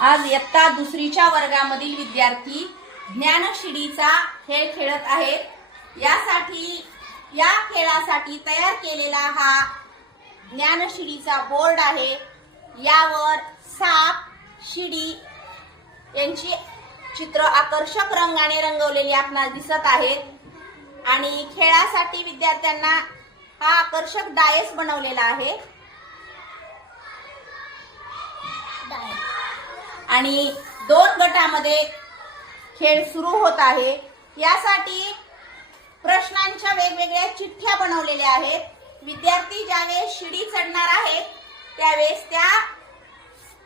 आज इयत्ता दुसरीच्या वर्गामधील विद्यार्थी ज्ञानशिडीचा खेळ खेळत आहेत. यासाठी या खेळासाठी तयार केलेला हा ज्ञानशिडीचा बोर्ड आहे. यावर साप शिडी यांची चित्र आकर्षक रंगाने रंगवलेली आपणास दिसत आहेत. आणि खेळासाठी विद्यार्थ्यांना हा आकर्षक डायस बनवलेला आहे. आणि दोन गटामध्ये खेळ सुरू होत आहे. यासाठी प्रश्नांच्या वेगवेगळ्या चिठ्ठ्या बनवलेल्या आहेत. विद्यार्थी ज्यावेळेस शिडी चढणार आहेत त्यावेळेस त्या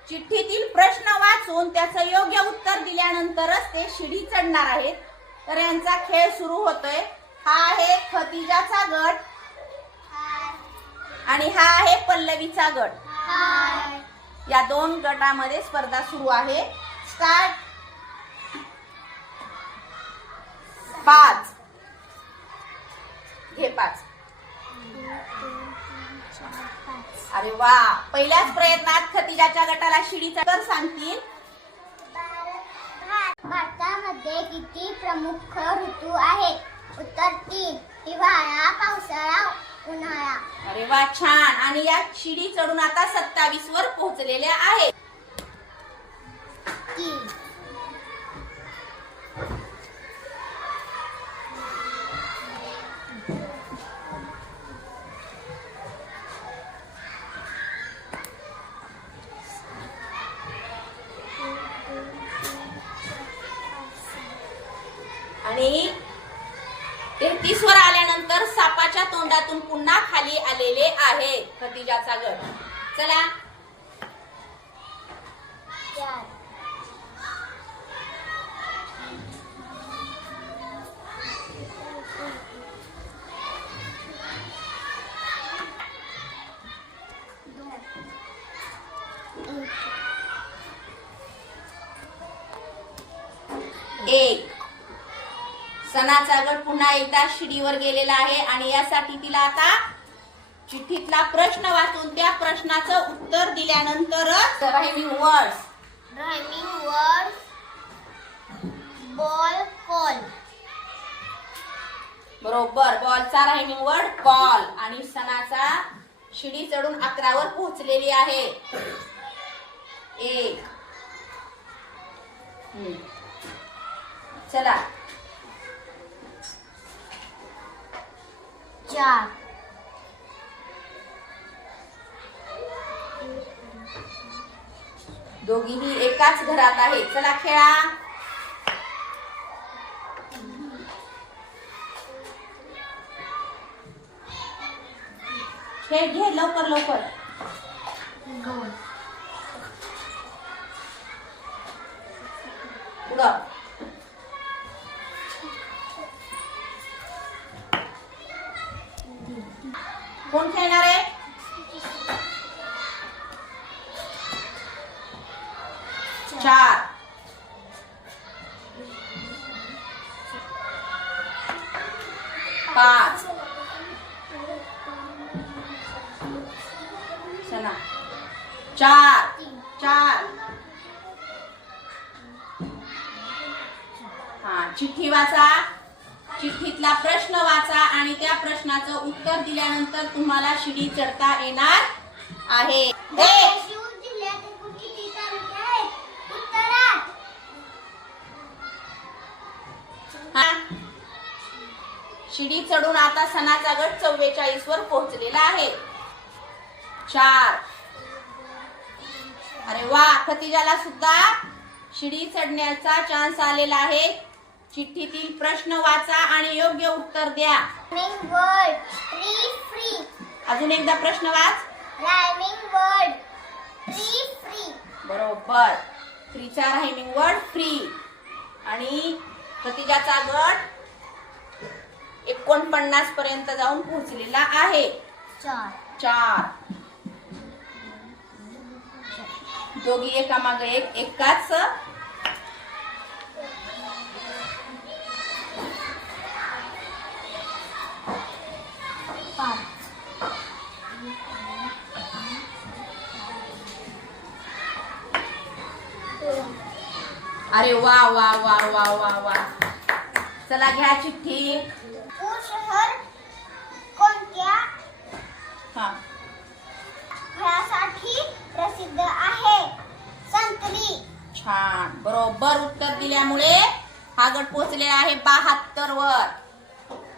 चिठ्ठीतील प्रश्न वाचून त्याचं योग्य उत्तर दिल्यानंतरच ते शिडी चढणार आहेत. तर यांचा खेळ सुरू होतोय. हा आहे खतिजाचा गट. आणि हा आहे पल्लवीचा गट. या दोन गटामध्ये स्पर्धा सुरू आहे. स्टार्ट पाच. घे पाच. अरे वा. पहिल्याच प्रयत्नात खतिजाच्या गटाला शिडीचा तर सांगतील. भारतामध्ये किती प्रमुख ऋतू आहेत? उत्तर तीन. हिवाळा पावसाळा उन्हाळा. अरे वा छान. आणि या शिडी चढून आता सत्तावीस वर पोहोचलेल्या आहेत. सापाच्या पुन्हा खाली आलेले आहे खतिजाचा गट चला. एक. सणाचा गट पुन्हा एकदा शिडीवर गेलेला आहे आणि यासाठी तिला आता चिठ्ठीतला प्रश्न वाचून त्या प्रश्नाचं उत्तर दिल्यानंतरच rhyming words Rhyming words ball call. बरोबर बॉलचा रायमिंग वर्ड बॉल आणि सणाचा शिडी चढून अकरावर पोहोचलेली आहे. एक. हम्म. चला. चार. दोघीही एकाच घरात आहेत. चला खेळा. खेळ घे लवकर लवकर. दोन. कोण खेळणार आहे? चार. पाच. चला. चार. चार. हा चिठ्ठी वाचा. चिठ्ठीतला प्रश्न वाचा आणि त्या प्रश्नाचं उत्तर दिल्यानंतर तुम्हाला शिडी चढता येणार आहे. हा. शिडी चढून आता सणाचा गट चव्वेचाळीस वर पोहोचलेला आहे. चार. अरे वा खतिजाला सुद्धा शिडी चढण्याचा चान्स आलेला आहे. चिठ्ठीतील प्रश्न वाचा आणि योग्य उत्तर द्या. Word tree free. अजून एकदा प्रश्न वाच. Rhyming word tree free. बरोबर. फ्रीचा रायमिंग वर्ड फ्री आणि खतिजाचा गट एकोणपन्नास पर्यंत जाऊन पोहोचलेला आहे. चार. चार. दोघी एकामागे एक एकाच अरे वा वा वा वा वा वा. चला घ्या चिठ्ठी. पूर शहर कोणत्या हा. फळासाठी प्रसिद्ध आहे? संत्री. छान. बरोबर उत्तर दिल्यामुळे हा गट पोहोचलेला आहे बहात्तर वर.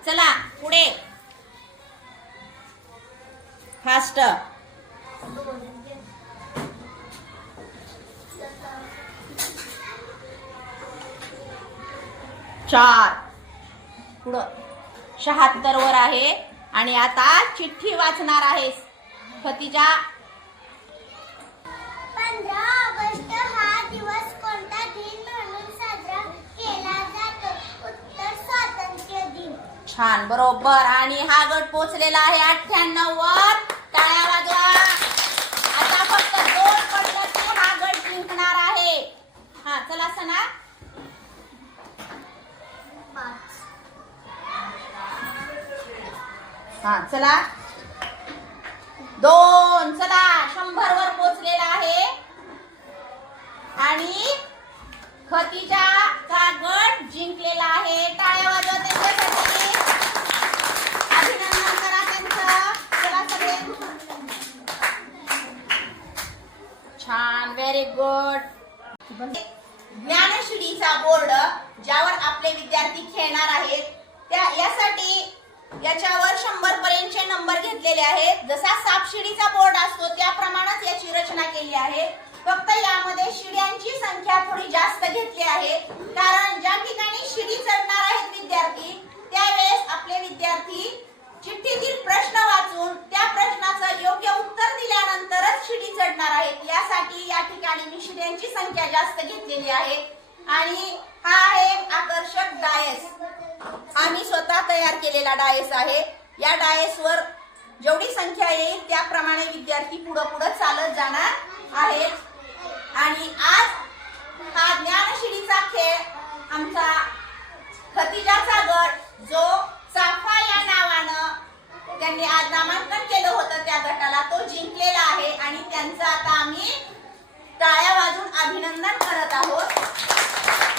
चला पुढे. फास्ट चार. पुढं. शहात्तर वर आहे. आणि आता चिठ्ठी वाचणार आहेस. खतिजा. पंधरा ऑगस्ट हा दिवस कोणता दिन म्हणून साजरा केला जातो? उत्तर स्वातंत्र्य दिन. छान. बरोबर. आणि हा गट पोचलेला आहे अठ्ठ्याण्णव वर टाळ्या वाजवा आता फक्त दोन पडलं की हा गट जिंकणार आहे हा चला सना हा चला. दोन चला. शंभर वर पोचलेला आहे. आणि खतीचा चा गट जिंकलेला आहे. टाळ्या वाजवा त्यांच्यासाठी. अभिनंदन करा त्यांचं. चला सगळे. छान व्हेरी गुड ज्ञानश्रीचा बोर्ड ज्यावर आपले विद्यार्थी खेळणार आहेत त्या यासाठी याच्यावर शंभर पर्यंतचे नंबर घेतलेले आहेत. जसा सापशिडीचा बोर्ड असतो त्याप्रमाणेच याची रचना केली आहे. फक्त यामध्ये शिड्यांची संख्या थोडी जास्त घेतली आहे. कारण ज्या ठिकाणी शिडी चढणार आहेत विद्यार्थी त्यावेळेस आपले विद्यार्थी चिठ्ठीतील प्रश्न वाचून त्या प्रश्नाचं योग्य उत्तर दिल्यानंतरच शिडी चढणार आहेत. यासाठी या ठिकाणी मी शिड्यांची संख्या जास्त घेतलेली आहे. आणि हा आहे आकर्षक डायस. आम्ही स्वतः तयार केलेला डायस आहे. या डायसवर जेवढी संख्या येईल त्याप्रमाणे विद्यार्थी पुढं पुढं चालत जाणार आहेत. आणि आज हा ज्ञानशिडीचा खेळ आमचा खतिजाचा गट जो चाफा या नावानं त्यांनी आज नामांकन केलं होतं त्या गटाला तो जिंकलेला आहे. आणि त्यांचं आता आम्ही टाळ्या वाजून अभिनंदन करत आहोत.